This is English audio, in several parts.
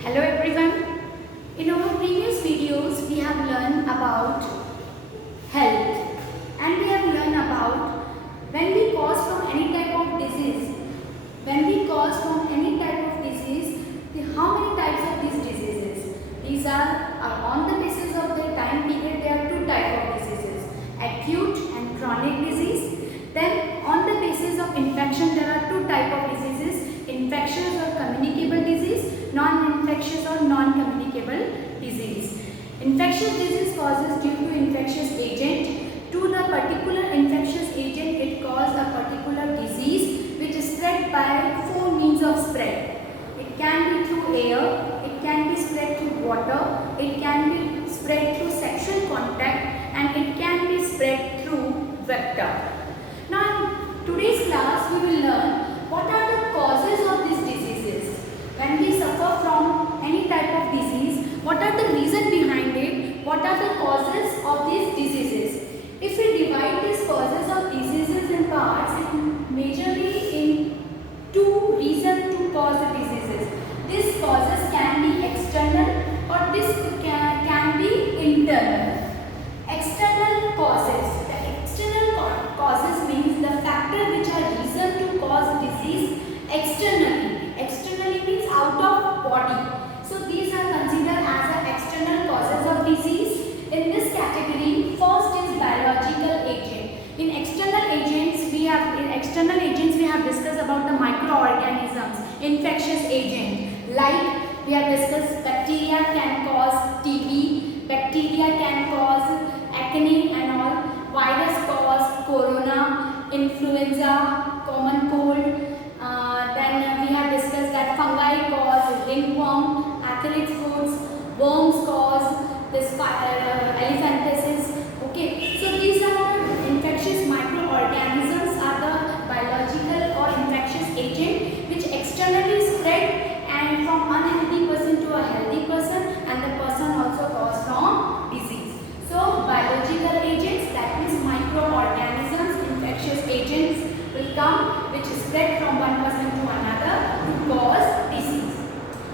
Hello everyone. In our previous videos we have learned about health and we have learned about when we cause from any type of disease. When we cause from any type of disease, how many types of these diseases? These are on the basis of the time period there are two types of diseases, acute and chronic disease. Then on the basis of infection there are two types of diseases, infectious or communicable disease, non-infectious or non-communicable disease. Infectious disease causes due to infectious agent. To the particular infectious agent it causes a particular disease which is spread by four means of spread. It can be through air, it can be spread through water, it can be spread through sexual contact and it can be spread through vector. Now in today's class we will learn what are the causes of these diseases. When we suffer from any type of disease, what are the reasons behind it? What are the causes of these diseases? If we divide these causes of diseases in parts, majorly in two reasons to cause the diseases. These causes can be external or this can be internal. External causes. The external causes means the factor which are reason to cause disease externally. Externally means out of body. So these are considered as external causes of disease. In this category, first is biological agent. In external agents we have discussed about the microorganisms, infectious agent. Like we have discussed bacteria can cause TB, bacteria can cause acne and all, virus cause corona, influenza, common cold. Then we have discussed that fungi cause ringworm, athlete's foods, worms cause this elephantiasis. Okay, so these are infectious microorganisms are the biological or infectious agent which externally spread and from unhealthy person to a healthy person and the person also cause from disease. So biological agents, that means microorganisms, infectious agents will come which spread from one person to another to cause disease.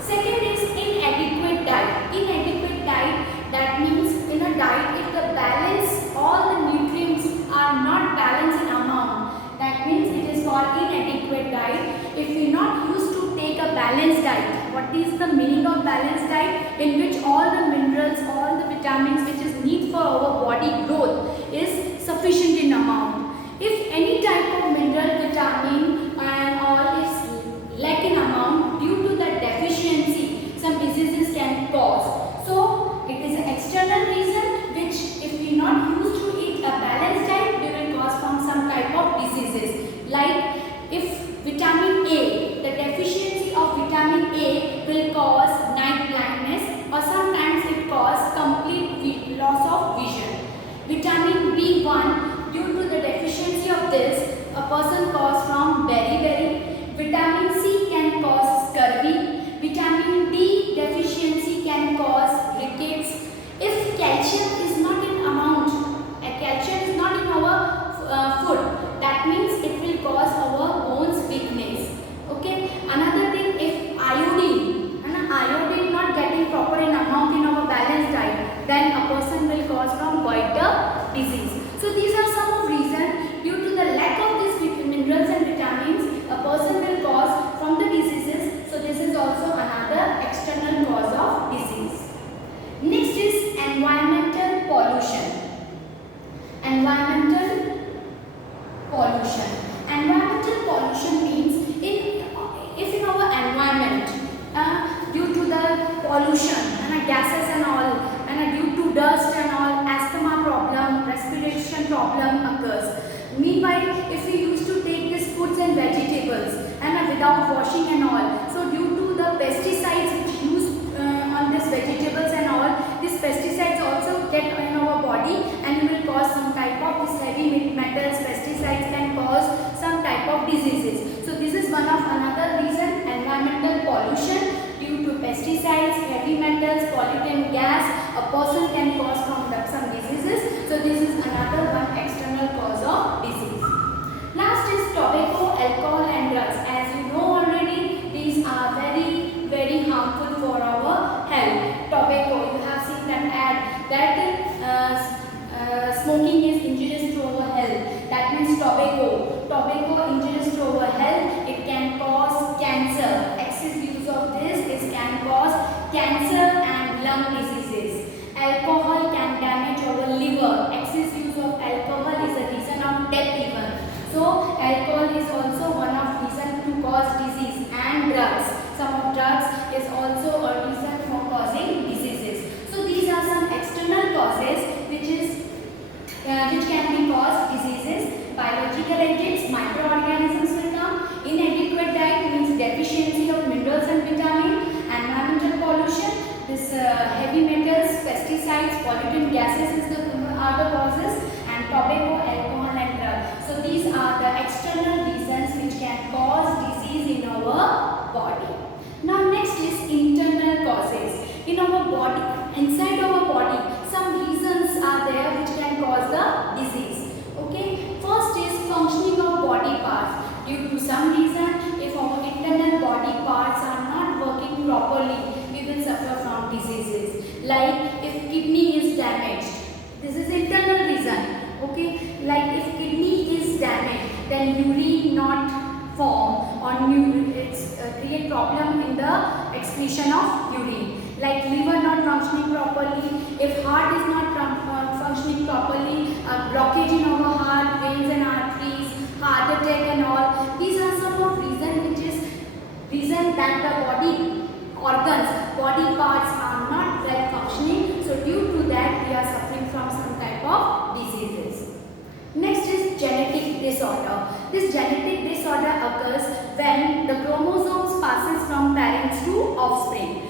Second is inadequate diet. Inadequate diet, that means in a diet if the balance, all the nutrients are not balanced in amount, that means it is called inadequate diet. If we not used to take a balanced diet, what is the meaning of balanced diet? In which all the minerals, all the vitamins which is need for our body growth is sufficient in amount. If any type of mineral, vitamin and all is lack in amount due to the deficiency, some diseases can cause. So it is an external reason which if we not used to eat a balanced diet, we will cause from some type of diseases. Like if vitamin A, the deficiency of vitamin A will cause night blindness or sometimes it cause complete loss of vision. Vitamin B1, due to the deficiency of this, a person cause from beriberi. Vitamin C can cause scurvy. Vitamin D deficiency can cause rickets. If calcium is not in amount, calcium is not in our food, that means it will cause our bones weakness. Okay. Another thing, if iodine not getting proper in amount in our balanced diet, then a person will cause from goiter disease. So these are some of reasons due to the lack of these minerals and vitamins, a person will cause from the diseases. So this is also another external cause of disease. Next is environmental pollution. Environmental pollution. Environmental pollution means if in our environment due to the pollution and gases and all and due to dust and all, asthma problem, respiration problem occurs. Meanwhile, if we used to take these foods and vegetables and without washing and all, so due to the pesticides which used on these vegetables and all, these pesticides also get in our body and will cause some type of these heavy metals. Pesticides can cause some type of diseases. So this is one of another reason, environmental pollution. Due to pesticides, heavy metals, pollutant gas, a person can cause from some diseases. So this is another one external cause of disease. Last is tobacco, alcohol and drugs. As you know already, cause disease, and drugs. Some of drugs is also a reason for causing diseases. So these are some external causes which can be cause diseases. Biological agents, microorganisms will come. Inadequate diet means deficiency of minerals and vitamin. Environmental pollution, this heavy metals, pesticides, pollutant gases are the causes, and tobacco, alcohol and drugs. So these are the external reasons which can cause disease in our body. Now next is internal causes. In our body, inside our body, some reasons are there which can cause the disease. Okay, first is functioning of body parts. Due to some reason, if our internal body parts are not working properly, we will suffer from diseases. Like if kidney is damaged, this is internal reason. Okay, like if kidney is damaged, then urine not form or create problem in the excretion of urine. Like liver not functioning properly, if heart is not functioning properly, blockage in our heart, veins and arteries, heart attack and all. These are some of reason that the body organs, body parts are not well functioning. So due to that, we are suffering from some type of diseases. Next is genetic disorder. This genetic disorder occurs when the chromosomes passes from parents to offspring.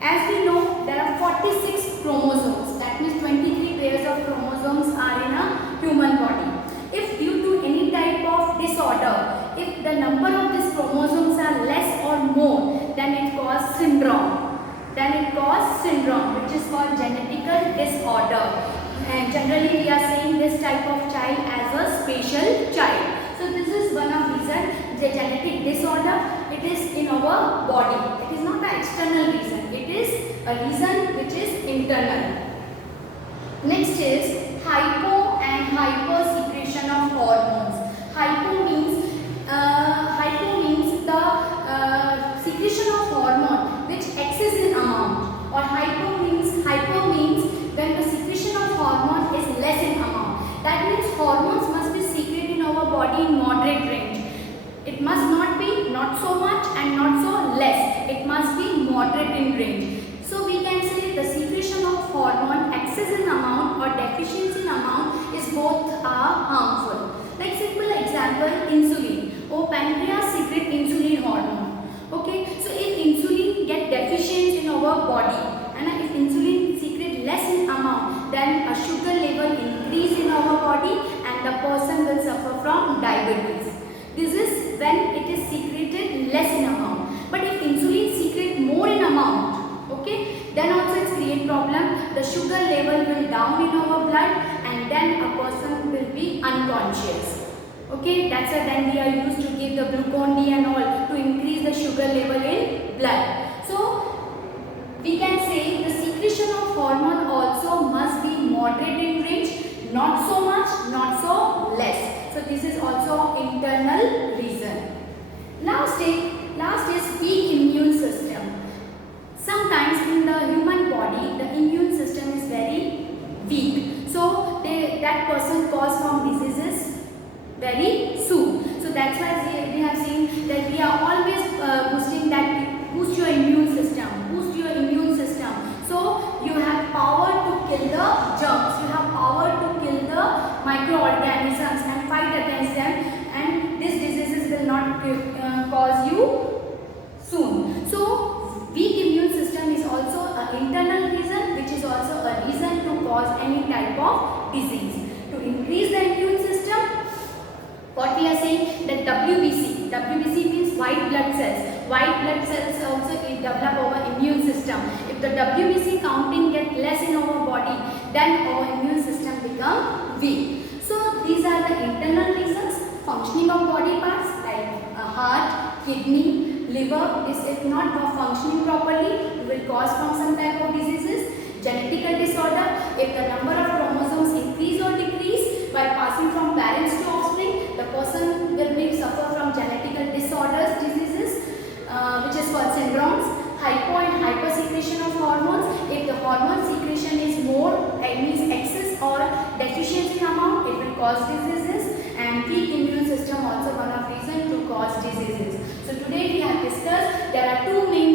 As we know, there are 46 chromosomes. That means 23 pairs of chromosomes are in a human body. If due to any type of disorder, if the number of these chromosomes are less or more, then it causes syndrome. Which is called genetic disorder. And generally we are saying this type of child as a special child. So this is one of reason, the genetic disorder. It is in our body. It is not an external reason. It is a reason which is internal. Next is hypo and hyper secretion of hormones. Hypo means the secretion of hormone which excess in amount, or hypo means when the secretion of hormone is less in amount. That means hormones must be secreted in our body in moderate range. It must not be not so much and not so less. It must be moderate in range. So we can say the secretion of hormone excess in amount or deficiency in amount is both are harmful. Like simple example, insulin. Pancreas secrete insulin hormone. Okay, so if insulin get deficiency in our body, and if insulin secrete less in amount, then a sugar level increase in our body and the person will suffer from diabetes. This is when it is secreted less in amount. But if insulin secrete more in amount, okay, then also it create problem. The sugar level will down in our blood and then a person will be unconscious. Okay, that's why then we are used to give the Glucon-D and all to increase the sugar level in blood. So we can say the secretion of hormone also must be moderate in range, not so much, not so less. So this is also internal reason. Last is weak immune system. Sometimes in the human body, the immune system is very weak. So that person cause from diseases very soon. So that's why we have seen that we are always boost your immune system. So you have power to kill the germs. You have power to kill the microorganisms and fight against them. And these diseases will not cause you soon. So weak immune system is also an internal reason, which is also a reason to cause any type of disease. To increase the immune system, what we are saying that WBC means white blood cells. White blood cells also develop our immune system. If the WBC counting get less in our body, then our immune system become weak. So these are the internal reasons. Functioning of body parts like heart, kidney, liver is if not functioning properly, will cause from some type of diseases. Genetic disorder, if the number of chromosomes increase or decrease by passing from parents to offspring, the person will suffer from genetic disorders, diseases, which is called syndromes. Hypo and hyper secretion of hormones. If the hormone secretion is more, means excess or deficiency in amount, it will cause diseases. And weak immune system also one of reason to cause diseases. So today we have discussed there are two main